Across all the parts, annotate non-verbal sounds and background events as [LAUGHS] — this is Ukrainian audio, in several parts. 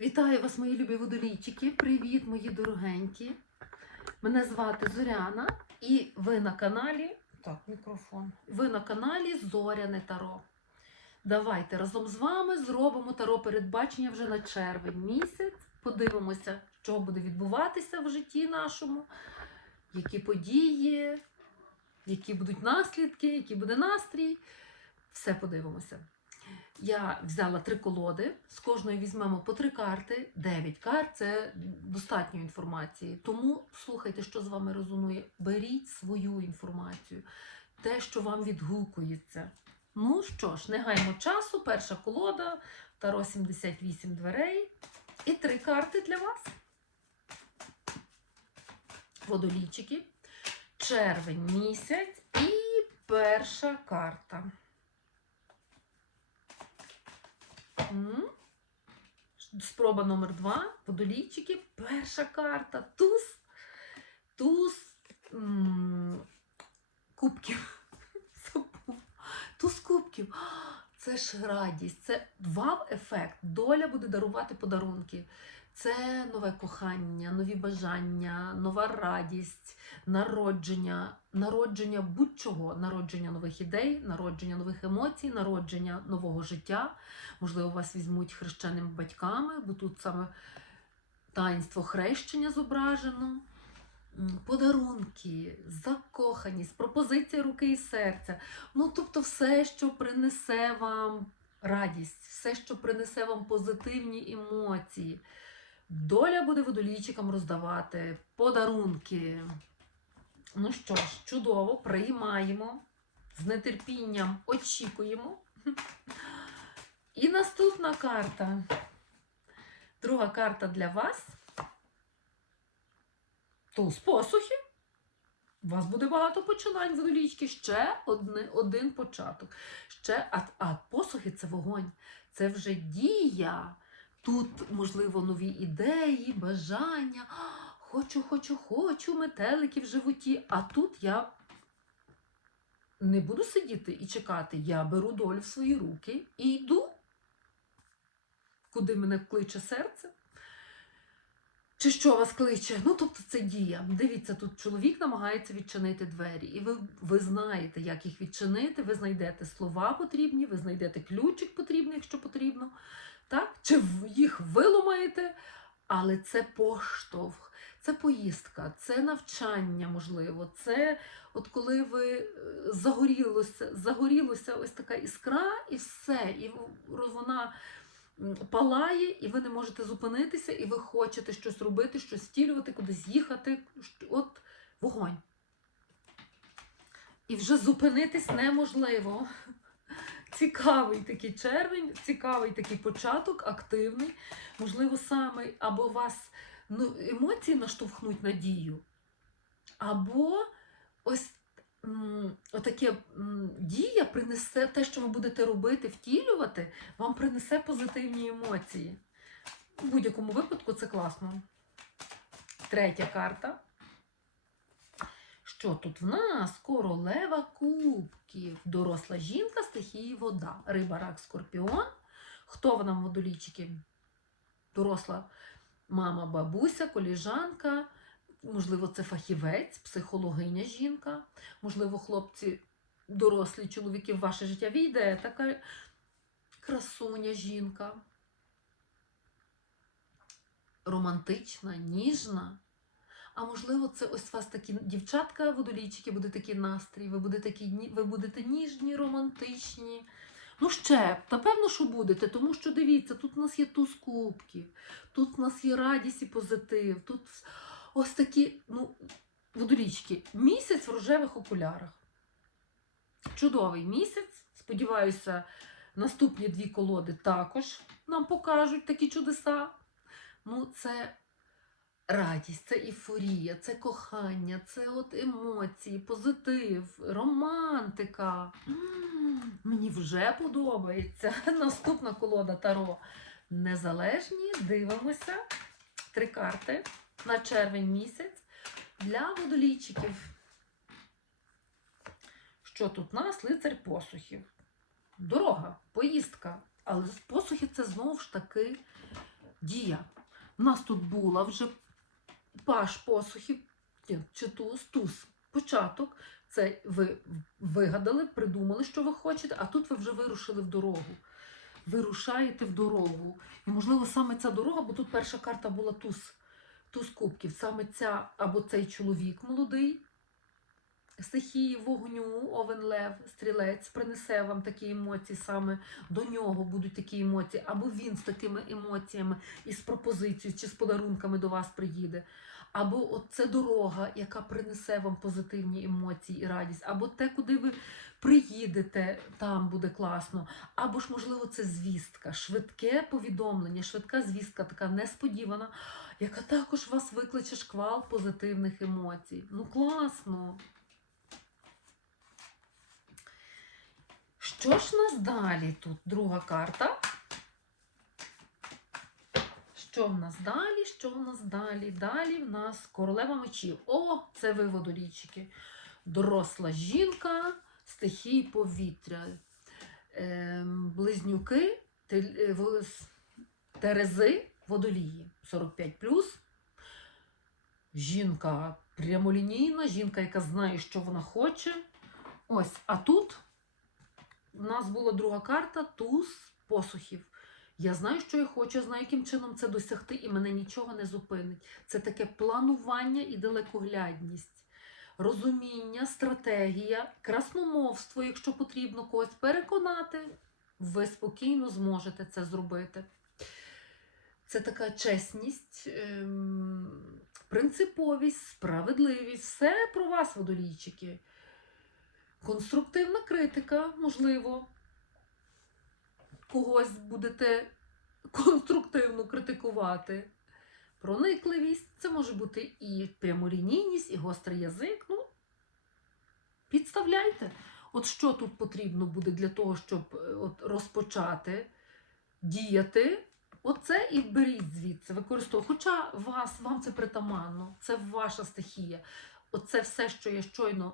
Вітаю вас, мої любі водолійчики. Привіт, мої дорогенькі. Мене звати Зоряна, і ви на каналі. Так, мікрофон. Ви на каналі Зоряне Таро. Давайте разом з вами зробимо таро передбачення вже на червень місяць. Подивимося, що буде відбуватися в житті нашому, які події, які будуть наслідки, який буде настрій. Все подивимося. Я взяла три колоди, з кожної візьмемо по три карти. Дев'ять карт це достатньо інформації. Тому слухайте, що з вами резонує. Беріть свою інформацію, те, що вам відгукується. Ну що ж, не гаймо часу. Перша колода, Таро 78 дверей. І три карти для вас. Водолійчики. Червень місяць і перша карта. М? Спроба номер два. Водолійчики. Перша карта. Туз. Туз кубків. [LAUGHS] Туз кубків. Це ж радість, це вау-ефект. Доля буде дарувати подарунки. Це нове кохання, нові бажання, нова радість, народження, народження будь-чого, народження нових ідей, народження нових емоцій, народження нового життя. Можливо, вас візьмуть хрещеними батьками, бо тут саме таїнство хрещення зображено. Подарунки, закоханість, пропозиція руки і серця. Ну, тобто, все, що принесе вам радість, все, що принесе вам позитивні емоції. Доля буде водолійчикам роздавати подарунки. Ну що ж, чудово, приймаємо, з нетерпінням очікуємо. І наступна карта. Друга карта для вас. Туз посухи. У вас буде багато починань водолічки. Ще одне, один початок. Ще, а, а посухи це вогонь, це вже дія. Тут, можливо, нові ідеї, бажання. Хочу, хочу, хочу, метелики в животі. А тут я не буду сидіти і чекати. Я беру долю в свої руки і йду, куди мене кличе серце. Чи що вас кличе? Ну, тобто це дія. Дивіться, тут чоловік намагається відчинити двері, і ви, ви знаєте, як їх відчинити. Ви знайдете слова потрібні, ви знайдете ключик потрібний, якщо потрібно. Так? Чи їх виламаєте, але це поштовх, це поїздка, це навчання, можливо. Це от коли ви е, загорілося, загорілося ось така іскра, і все, і вона палає, і ви не можете зупинитися, і ви хочете щось робити, щось втілювати, кудись їхати. От вогонь. І вже зупинитись неможливо. Цікавий такий червень, цікавий такий початок, активний. Можливо, саме або вас ну, емоції наштовхнуть на дію, або ось м, отаке дія принесе те, що ви будете робити, втілювати, вам принесе позитивні емоції. В будь-якому випадку це класно. Третя карта. Що тут в нас? Королева кубків. Доросла жінка стихії вода. Риба, рак, скорпіон. Хто вона в водолійчики? Доросла мама, бабуся, коліжанка. Можливо, це фахівець, психологиня жінка. Можливо, хлопці, дорослі чоловіки в ваше життя війде така красуня жінка. Романтична, ніжна. А можливо, це ось у вас такі дівчатка, водолійчики, буде такий настрій, ви будете, такі, ви будете ніжні, романтичні. Ну, ще, напевно, що будете, тому що дивіться, тут у нас є туз кубків, тут у нас є радість і позитив, тут ось такі, ну, водолічки, місяць в рожевих окулярах. Чудовий місяць. Сподіваюся, наступні дві колоди також нам покажуть такі чудеса. Ну, це радість, це ейфорія, це кохання, це от емоції, позитив, романтика. Мені вже подобається. [LAUGHS] Наступна колода Таро. Незалежні. Дивимося. Три карти на червень місяць для водолійчиків. Що тут у нас? Лицар посухів. Дорога, поїздка. Але посухи це знову ж таки дія. У нас тут була вже паш посухів, ні, чи туз, туз, початок. Це ви вигадали, придумали, що ви хочете, а тут ви вже вирушили в дорогу. Ви рушаєте в дорогу. І, можливо, саме ця дорога, бо тут перша карта була туз, туз кубків. Саме ця або цей чоловік молодий, стихії вогню, овен лев, стрілець принесе вам такі емоції, саме до нього будуть такі емоції, або він з такими емоціями і з пропозицією чи з подарунками до вас приїде. Або от це дорога, яка принесе вам позитивні емоції і радість, або те, куди ви приїдете, там буде класно. Або ж, можливо, це звістка, швидке повідомлення, швидка звістка, така несподівана, яка також вас викличе шквал позитивних емоцій. Ну, класно. Що ж нас далі тут? Друга карта. Що в нас далі? Що в нас далі? Далі в нас королева мечів. О, це ви водолійчики. Доросла жінка, стихії повітря. Ем, близнюки, е, Терези, водолії 45 Жінка прямолінійна, жінка, яка знає, що вона хоче. Ось, а тут у нас була друга карта туз посухів. Я знаю, що я хочу, знаю, яким чином це досягти, і мене нічого не зупинить. Це таке планування і далекоглядність, розуміння, стратегія, красномовство, якщо потрібно когось переконати, ви спокійно зможете це зробити. Це така чесність, ем, принциповість, справедливість, все про вас, водолійчики. Конструктивна критика, можливо. Когось будете конструктивно критикувати. Проникливість це може бути і прямолінійність, і гострий язик. Ну, підставляйте. От що тут потрібно буде для того, щоб е, от, розпочати діяти. Оце і беріть звідси, використовуйте. Хоча вас, вам це притаманно, це ваша стихія. Оце все, що я щойно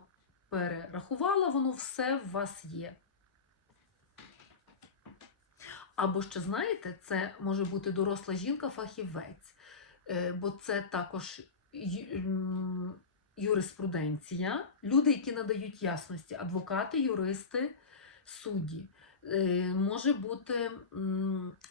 перерахувала, воно все в вас є. Або ще знаєте, це може бути доросла жінка-фахівець, Е, бо це також юриспруденція, люди, які надають ясності, адвокати, юристи, судді. Е, Може бути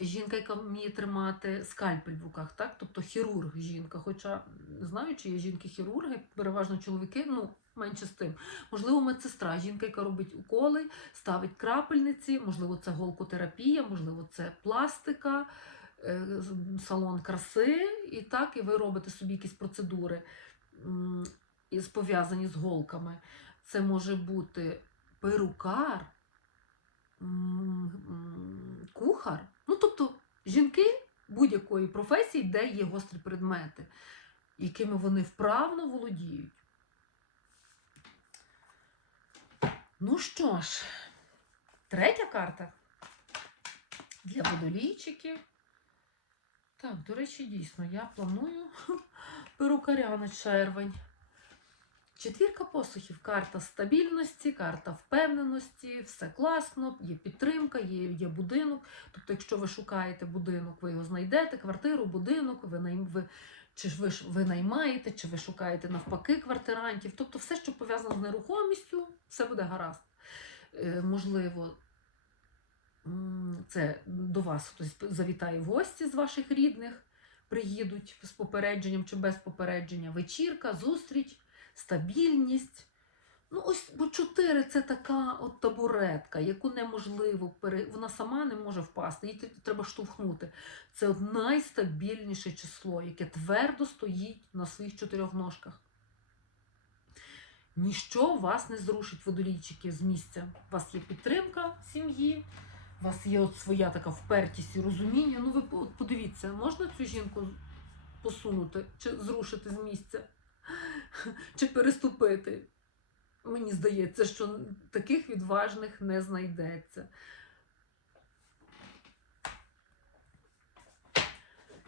жінка, яка вміє тримати скальпель в руках, так? тобто хірург жінка. Хоча знаю, чи є жінки-хірурги, переважно чоловіки, ну менше з тим. Можливо, медсестра, жінка, яка робить уколи, ставить крапельниці, можливо, це голкотерапія, можливо, це пластика, е, салон краси. І так, і ви робите собі якісь процедури пов'язані з голками. Це може бути перукар, кухар. Ну, тобто, жінки будь-якої професії, де є гострі предмети, якими вони вправно володіють. Ну що ж, третя карта для водолійчиків. Так, до речі, дійсно, я планую [LAUGHS] перукаря на червень. Четвірка посухів, карта стабільності, карта впевненості, все класно, є підтримка, є, є будинок. Тобто, якщо ви шукаєте будинок, ви його знайдете, квартиру, будинок, ви, ви, чи ж ви, ж- ви наймаєте, чи ви шукаєте навпаки квартирантів. Тобто, все, що пов'язано з нерухомістю, все буде гаразд. Е, можливо, це до вас хтось завітає в гості з ваших рідних, приїдуть з попередженням чи без попередження. Вечірка, зустріч, стабільність. Ну, ось, бо чотири це така от табуретка, яку неможливо пере... вона сама не може впасти, її треба штовхнути. Це от найстабільніше число, яке твердо стоїть на своїх чотирьох ножках. Ніщо вас не зрушить водолійчики з місця. У вас є підтримка сім'ї, у вас є от своя така впертість і розуміння. Ну, ви подивіться, можна цю жінку посунути чи зрушити з місця, чи переступити? Мені здається, що таких відважних не знайдеться.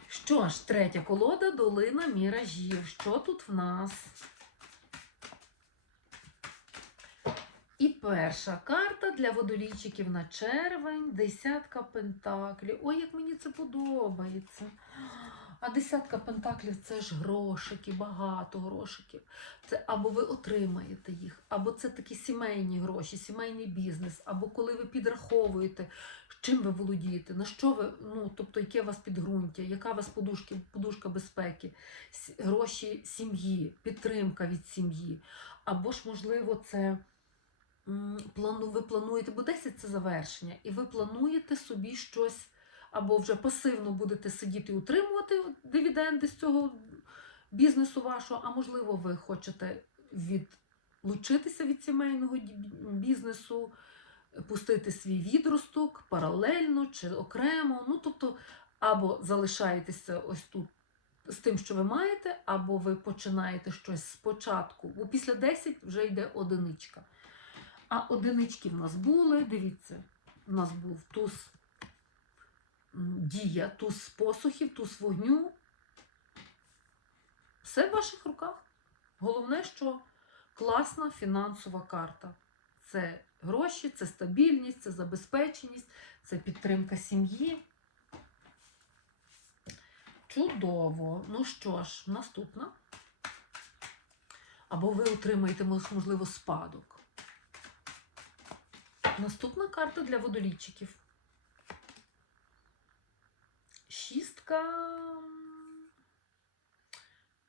Що ж, третя колода долина міражів. Що тут в нас? І перша карта для водолійчиків на червень, десятка пентаклів. Ой, як мені це подобається. А десятка пентаклів це ж грошики, багато грошиків. Це або ви отримаєте їх, або це такі сімейні гроші, сімейний бізнес, або коли ви підраховуєте, чим ви володієте, на що ви, ну тобто, яке у вас підґрунтя, яка у вас подушки, подушка безпеки, гроші сім'ї, підтримка від сім'ї. Або ж, можливо, це плану, ви плануєте, бо 10 це завершення, і ви плануєте собі щось, або вже пасивно будете сидіти і утримувати дивіденди з цього бізнесу вашого, а можливо, ви хочете відлучитися від сімейного бізнесу, пустити свій відросток паралельно чи окремо. Ну, тобто, або залишаєтеся ось тут з тим, що ви маєте, або ви починаєте щось спочатку, бо після 10 вже йде одиничка. А одинички в нас були, дивіться, в нас був туз дія, туз посухів, туз вогню. Все в ваших руках. Головне, що класна фінансова карта. Це гроші, це стабільність, це забезпеченість, це підтримка сім'ї. Чудово. Ну що ж, наступна. Або ви отримаєте, можливо, спадок. Наступна карта для водолійчиків. Шістка.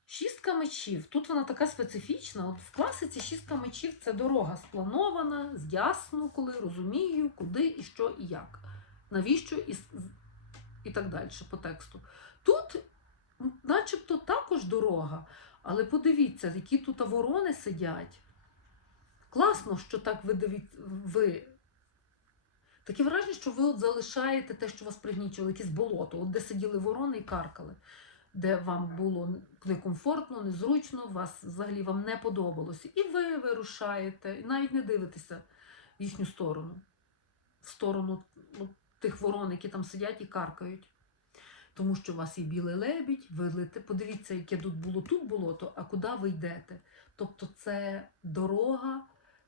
Шістка мечів. Тут вона така специфічна. От в класиці шістка мечів це дорога спланована, ясно, коли розумію, куди і що і як. Навіщо і, і так далі по тексту. Тут, начебто, також дорога, але подивіться, які тут ворони сидять. Класно, що так ви ви. Таке враження, що ви от залишаєте те, що вас пригнічувало, якесь болото, от де сиділи ворони і каркали, де вам було некомфортно, незручно, вас взагалі вам не подобалося. І ви вирушаєте, і навіть не дивитеся в їхню сторону, в сторону ну, тих ворон, які там сидять і каркають. Тому що у вас є білий лебідь, ви лете, подивіться, яке тут було тут болото, а куди ви йдете. Тобто це дорога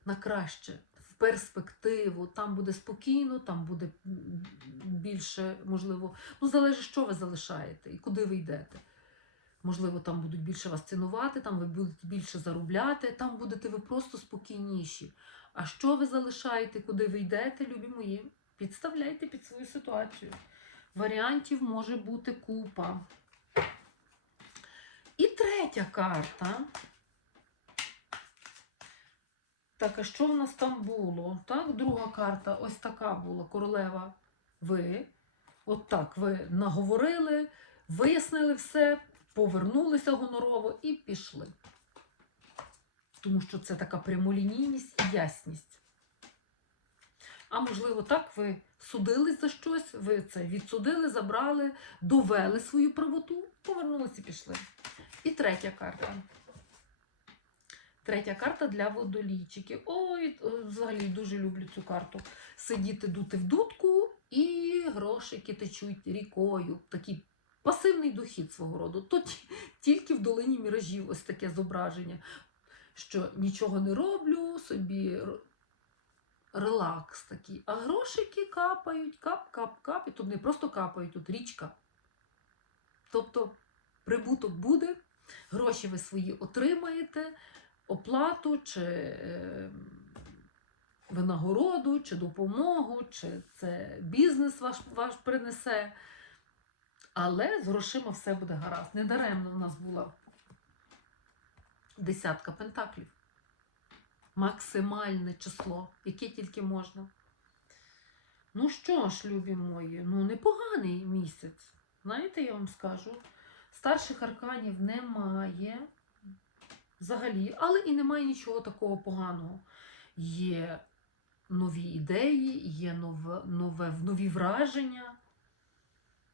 на краще, перспективу. Там буде спокійно, там буде більше, можливо, ну залежить, що ви залишаєте і куди ви йдете. Можливо, там будуть більше вас цінувати, там ви будете більше заробляти, там будете ви просто спокійніші. А що ви залишаєте, куди ви йдете, любі мої, підставляйте під свою ситуацію. Варіантів може бути купа. І третя карта. Так, а що в нас там було? Так, друга карта ось така була. Королева. Ви. От так, ви наговорили, вияснили все, повернулися гонорово і пішли. Тому що це така прямолінійність і ясність. А можливо, так, ви судились за щось, ви це відсудили, забрали, довели свою правоту, повернулися і пішли. І третя карта. Третя карта для водолійчиків. Ой, е, взагалі дуже люблю цю карту. Сидіти дути в дудку і грошики течуть рікою. Такий пасивний дохід свого роду. То тільки в долині міражів ось таке зображення, що нічого не роблю, собі релакс такий. А грошики капають, кап-кап-кап, і тут не просто капають, тут річка. Тобто прибуток буде, гроші ви свої отримаєте, оплату чи е, винагороду, чи допомогу, чи це бізнес ваш, ваш принесе. Але з грошима все буде гаразд. Недаремно в нас була десятка пентаклів. Максимальне число, яке тільки можна. Ну що ж, любі мої, ну непоганий місяць. Знаєте, я вам скажу, старших арканів немає взагалі, але і немає нічого такого поганого. Є нові ідеї, є нове, нове, нові враження.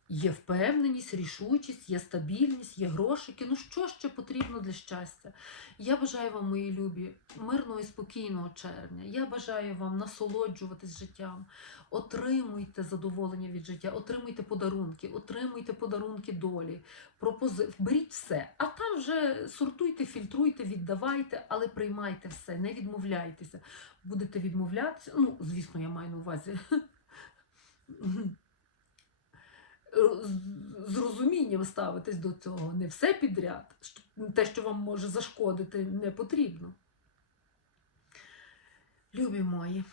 Є впевненість, рішучість, є стабільність, є грошики. Ну що ще потрібно для щастя? Я бажаю вам, мої любі, мирного і спокійного червня. Я бажаю вам насолоджуватись життям. Отримуйте задоволення від життя, отримуйте подарунки, отримуйте подарунки долі, пропози... беріть все. А там вже сортуйте, фільтруйте, віддавайте, але приймайте все, не відмовляйтеся. Будете відмовлятися. Ну, звісно, я маю на увазі. З- з розумінням ставитись до цього. Не все підряд. Те, що вам може зашкодити, не потрібно. Любі мої,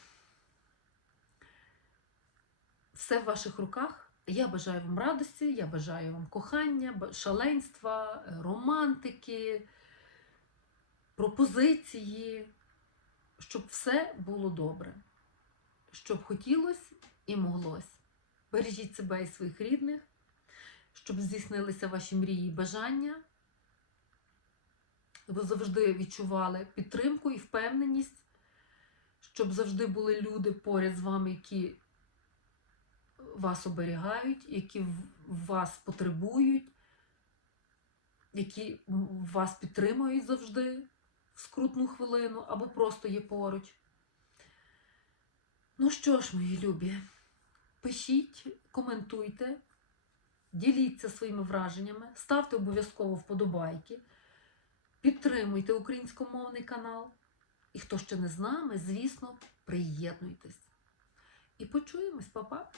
все в ваших руках. Я бажаю вам радості, я бажаю вам кохання, шаленства, е, романтики, пропозиції, щоб все було добре, щоб хотілося і моглось. Бережіть себе і своїх рідних, щоб здійснилися ваші мрії і бажання. Ви завжди відчували підтримку і впевненість, щоб завжди були люди поряд з вами, які вас оберігають, які вас потребують, які вас підтримують завжди в скрутну хвилину або просто є поруч. Ну що ж, мої любі, пишіть, коментуйте, діліться своїми враженнями, ставте обов'язково вподобайки, підтримуйте українськомовний канал. І хто ще не з нами, звісно, приєднуйтесь. І почуємось, па-па!